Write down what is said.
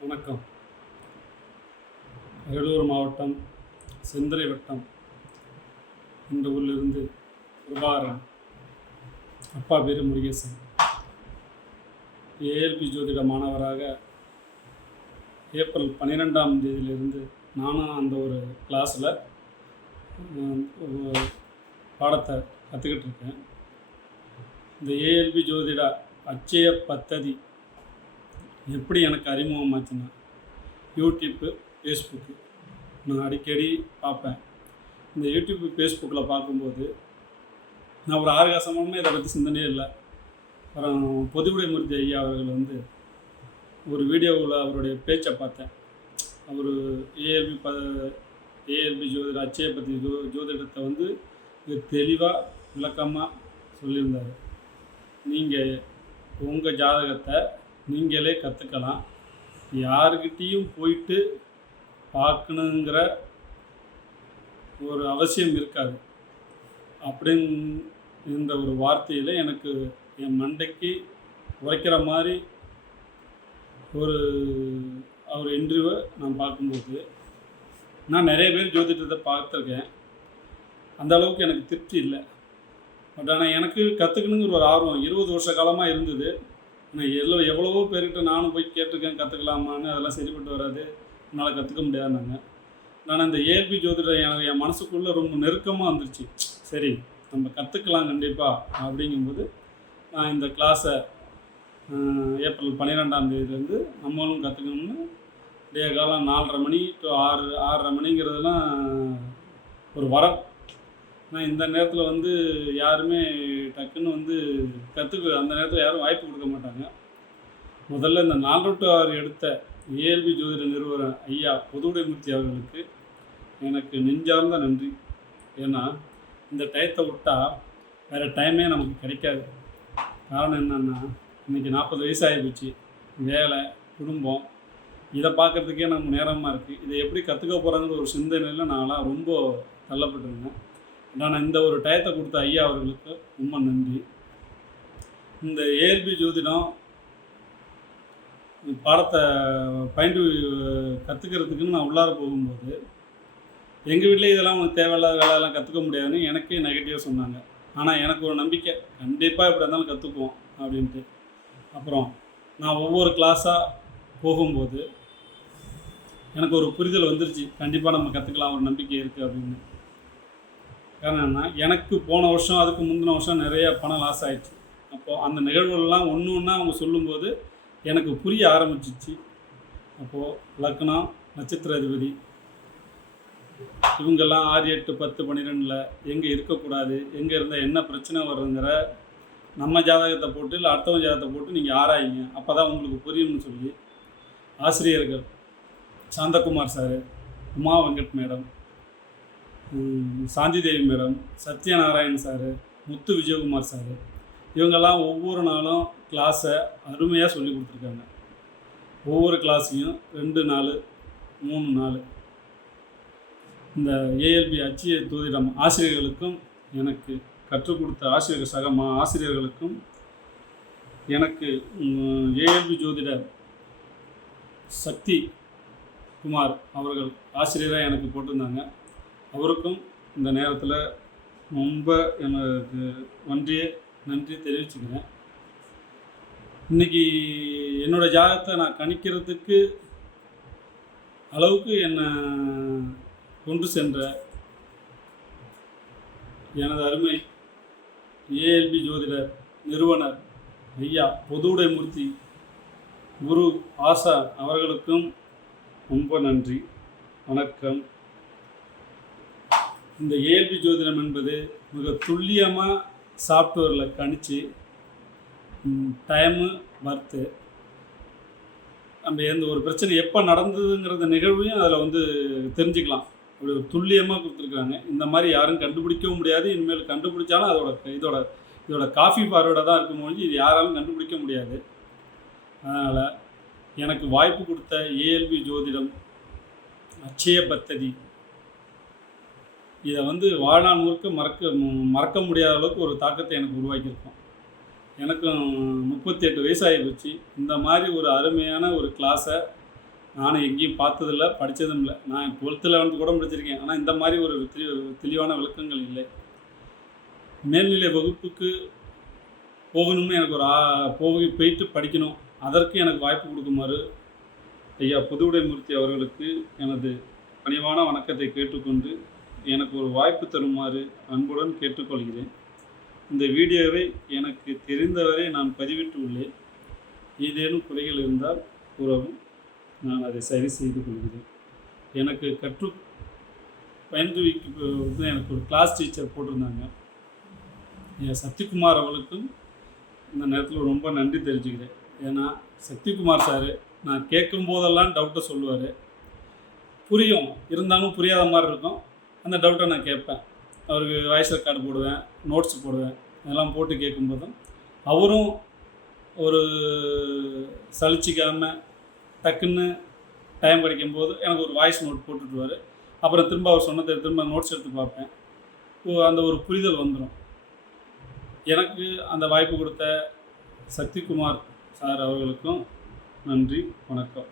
வணக்கம். அரியலூர் மாவட்டம் செந்துறை வட்டம். இந்த ஊரிலிருந்து பிரபாகரன் அப்பா பேர் முருகேசன். ஏஎல்பி ஜோதிட மாணவராக ஏப்ரல் பன்னிரெண்டாம் தேதியிலிருந்து நானும் அந்த ஒரு கிளாஸில் பாடத்தை கற்றுக்கிட்டு இருக்கேன். இந்த ஏஎல்பி ஜோதிட அச்சய பத்ததி எப்படி எனக்கு அறிமுகமாச்சுன்னா யூடியூப்பு ஃபேஸ்புக்கு நான் அடிக்கடி பார்ப்பேன். இந்த யூடியூப்பு ஃபேஸ்புக்கில் பார்க்கும்போது நான் ஒரு ஆறு இதை பற்றி சிந்தனையே இல்லை. அப்புறம் பொதுவுடைமூர்த்தி ஐயா அவர்கள் வந்து ஒரு வீடியோவில் அவருடைய பேச்சை பார்த்தேன். அவர் ஏஎல்பி ப ஏஎல்பி ஜோதிட அச்சய பற்றி ஜோ ஜோதிடத்தை வந்து தெளிவாக விளக்கமாக சொல்லியிருந்தார். நீங்கள் உங்கள் ஜாதகத்தை நீங்களே கற்றுக்கலாம் யாருக்கிட்டேயும் போயிட்டு பார்க்கணுங்கிற ஒரு அவசியம் இருக்காது. அப்படின் இந்த ஒரு வார்த்தையில் எனக்கு என் மண்டைக்கு உரைக்கிற மாதிரி ஒரு அவர் இன்டர்வியூவை நான் பார்க்கும்போது நான் நிறைய பேர் ஜோதிடத்தை பார்த்துருக்கேன். அந்த அளவுக்கு எனக்கு திருப்தி இல்லை. பட் ஆனால் எனக்கு கற்றுக்கணுங்கிற ஒரு ஆர்வம் இருபது வருஷ காலமாக இருந்தது. எவ்வளோ எவ்வளவோ பேர்கிட்ட நானும் போய் கேட்டிருக்கேன் கற்றுக்கலாமான்னு அதெல்லாம் சரிப்பட்டு வராது. என்னால் கற்றுக்க முடியாதுனாங்க நான் அந்த ஏபி ஜோதிடர் எனக்கு என் மனசுக்குள்ளே ரொம்ப நெருக்கமாக வந்துருச்சு. சரி நம்ம கற்றுக்கலாம் கண்டிப்பாக அப்படிங்கும்போது நான் இந்த கிளாஸை ஏப்ரல் பன்னிரெண்டாம் தேதியிலேருந்து நம்மளும் கற்றுக்கணும்னு டே காலம் நாலரை மணி டு ஆறு ஆறரை மணிங்கிறதுலாம் ஒரு வரம். ஆனால் இந்த நேரத்தில் வந்து யாருமே டக்குன்னு வந்து கற்றுக்க அந்த நேரத்தில் யாரும் வாய்ப்பு கொடுக்க மாட்டாங்க. முதல்ல இந்த நாலு டு ஆறு எடுத்த ஏஎல்பி ஜோதிட நிறுவனர் ஐயா பொதுவுடைமூர்த்தி அவர்களுக்கு எனக்கு நெஞ்சார்ந்த நன்றி. ஏன்னா இந்த டயத்தை விட்டால் வேறு டைமே நமக்கு கிடைக்காது. காரணம் என்னென்னா இன்றைக்கி நாற்பது வயசு ஆகிப்போச்சு வேலை குடும்பம் இதை பார்க்குறதுக்கே நமக்கு நேரமாக இருக்குது இதை எப்படி கற்றுக்க போகிறாங்கிற ஒரு சிந்தனையில் நான்லாம் ரொம்ப தள்ளப்பட்டிருந்தேன். நான் இந்த ஒரு டயத்தை கொடுத்த ஐயா அவர்களுக்கு ரொம்ப நன்றி. இந்த ஏஎல்பி ஜோதிடம் பாடத்தை பயின்று கற்றுக்கிறதுக்குன்னு நான் உள்ளார போகும்போது எங்கள் வீட்டில் இதெல்லாம் உனக்கு தேவையில்லாத வேலையெல்லாம் கற்றுக்க முடியாதுன்னு எனக்கே நெகட்டிவாக சொன்னாங்க. ஆனால் எனக்கு ஒரு நம்பிக்கை கண்டிப்பாக எப்படி இருந்தாலும் கற்றுக்குவோம் அப்படின்ட்டு. அப்புறம் நான் ஒவ்வொரு கிளாஸாக போகும்போது எனக்கு ஒரு புரிதல் வந்துருச்சு. கண்டிப்பாக நம்ம கற்றுக்கலாம் ஒரு நம்பிக்கை இருக்குது அப்படின்னு. காரணம் எனக்கு போன வருஷம் அதுக்கு முந்தின வருஷம் நிறைய பணம் லாஸ் ஆகிடுச்சு அப்போது அந்த நிகழ்வுகள்லாம் ஒன்று ஒன்றா அவங்க சொல்லும்போது எனக்கு புரிய ஆரம்பிச்சிச்சு. அப்போது லக்னம் நட்சத்திர அதிபதி இவங்கெல்லாம் ஆறு எட்டு பத்து பன்னிரெண்டில் எங்கே இருக்கக்கூடாது எங்கே இருந்தால் என்ன பிரச்சனை வருதுங்கிற நம்ம ஜாதகத்தை போட்டு இல்லை அடுத்தவங்க ஜாதகத்தை போட்டு நீங்கள் ஆராயிங்க. அப்போ தான் உங்களுக்கு புரியும்னு சொல்லி ஆசிரியர்கள் Shanthakumar sir Uma Venkat madam Shanthi Devi madam Satyanarayan sir Muthu Vijayakumar sir. இவங்கெல்லாம் ஒவ்வொரு நாளும் கிளாஸை அருமையாக சொல்லி கொடுத்துருக்காங்க. ஒவ்வொரு கிளாஸையும் ரெண்டு நாள் மூணு நாள். இந்த ஏஎல்பி அச்சிய தூதிடம் ஆசிரியர்களுக்கும் எனக்கு கற்றுக் கொடுத்த ஆசிரியர் சக மா ஆசிரியர்களுக்கும் எனக்கு ஏஎல்பி ஜோதிட சக்தி குமார் அவர்கள் ஆசிரியராக எனக்கு போட்டிருந்தாங்க. அவருக்கும் இந்த நேரத்தில் ரொம்ப எனக்கு ஒன்றியே நன்றி தெரிவிச்சுக்கிறேன். இன்றைக்கி என்னோடய ஜாதகத்தை நான் கணிக்கிறதுக்கு அளவுக்கு என்னை கொண்டு சென்ற எனது அருமை ஏஎல்பி ஜோதிடர் நிறுவனர் ஐயா பொதுவுடைமூர்த்தி குரு ஆசா அவர்களுக்கும் ரொம்ப நன்றி. வணக்கம். இந்த ஏஎல்பி ஜோதிடம் என்பது மிக துல்லியமாக சாஃப்ட்வேரில் கணிச்சு டைமு வர்த்து நம்ம எந்த ஒரு பிரச்சனை எப்போ நடந்ததுங்கிறத நிகழ்வையும் அதில் வந்து தெரிஞ்சுக்கலாம். அப்படி ஒரு துல்லியமாக கொடுத்துருக்காங்க. இந்த மாதிரி யாரும் கண்டுபிடிக்கவும் முடியாது. இனிமேல் கண்டுபிடிச்சாலும் அதோட இதோட இதோட காஃபி பார்வையோட தான் இருக்கும் மொழி இது யாராலும் கண்டுபிடிக்க முடியாது. அதனால் எனக்கு வாய்ப்பு கொடுத்த ஏஎல்பி ஜோதிடம் அச்சய பத்ததி இதை வந்து வாழ்நாள் முழுக்க மறக்க மறக்க முடியாத அளவுக்கு ஒரு தாக்கத்தை எனக்கு உருவாக்கியிருக்கோம். எனக்கும் முப்பத்தி எட்டு வயசாகி போச்சு. இந்த மாதிரி ஒரு அருமையான ஒரு கிளாஸை நானும் எங்கேயும் பார்த்ததில்ல படித்ததும் இல்லை. நான் டுவெல்த்து லெவன்த்து கூட படிச்சிருக்கேன் ஆனால் இந்த மாதிரி ஒரு தெளி- தெளிவான விளக்கங்கள் இல்லை. மேல்நிலை வகுப்புக்கு போகணும்னு எனக்கு ஒரு ஆ- போய் போயிட்டு படிக்கணும். அதற்கு எனக்கு வாய்ப்பு கொடுக்குமாறு ஐயா புதுவுடைமூர்த்தி அவர்களுக்கு எனது பணிவான வணக்கத்தை கேட்டுக்கொண்டு எனக்கு ஒரு வாய்ப்பு தருமாறு அன்புடன் கேட்டுக்கொள்கிறேன். இந்த வீடியோவை எனக்கு தெரிந்தவரை நான் பதிவிட்டு உள்ளேன். ஏதேனும் குறைகள் இருந்தால் கூறவும் நான் அதை சரி செய்து கொள்கிறேன். எனக்கு கற்று பயின்றுவிக்கு வந்து எனக்கு ஒரு கிளாஸ் டீச்சர் போட்டிருந்தாங்க. என் சக்திக்குமார் அவளுக்கும் இந்த நேரத்தில் ரொம்ப நன்றி தெரிஞ்சுக்கிறேன். ஏன்னா சக்திக்குமார் சார் நான் கேட்கும் போதெல்லாம் டவுட்டை சொல்லுவார். புரியும் இருந்தாலும் புரியாத மாதிரி இருக்கும். அந்த டவுட்டை நான் கேட்பேன். அவருக்கு வாய்ஸ் ரெக்கார்டு போடுவேன் நோட்ஸ் போடுவேன் அதெல்லாம் போட்டு கேட்கும்போதும் அவரும் ஒரு சலிச்சிக்காமல் டக்குன்னு டைம் கிடைக்கும்போது எனக்கு ஒரு வாய்ஸ் நோட் போட்டுட்டுருவார் அப்புறம் திரும்ப அவர் சொன்னதை திரும்ப நோட்ஸ் எடுத்து பார்ப்பேன். ஓ, அந்த ஒரு புரிதல் வந்துடும் எனக்கு அந்த வாய்ப்பு கொடுத்த சக்திகுமார் சார் அவர்களுக்கும் நன்றி வணக்கம்.